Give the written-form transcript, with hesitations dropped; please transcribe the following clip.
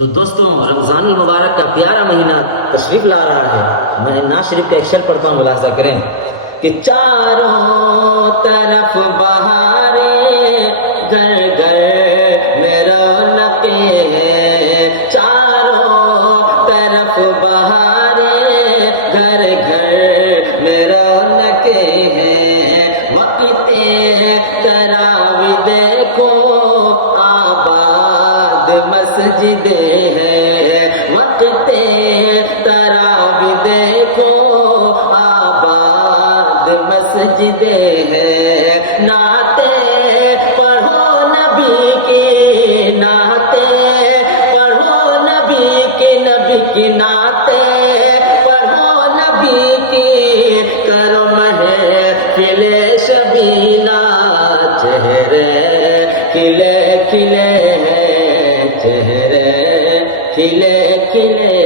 تو دوستوں رمضان المبارک کا پیارا مہینہ تشریف لا رہا ہے. میں ناز شریف کا ایک شعر پڑھتا ہوں، ملاحظہ کریں کہ چاروں طرف بہاریں گھر گھر میں رونقیں ہیں، چاروں طرف بہاریں گھر گھر میں رونقیں ہیں. وقت تراویح دیکھو آباد مسجدیں ہیں، وقت تراویح دیکھو آباد مسجدیں ہیں. نعتیں پڑھو نبی کی، نعتیں پڑھو نبی کی، نبی کی نعتیں پڑھو نبی کی. کرو محفل شبینہ، چہرے کھلے کھلے ہیں، چہرے کھلے کھلے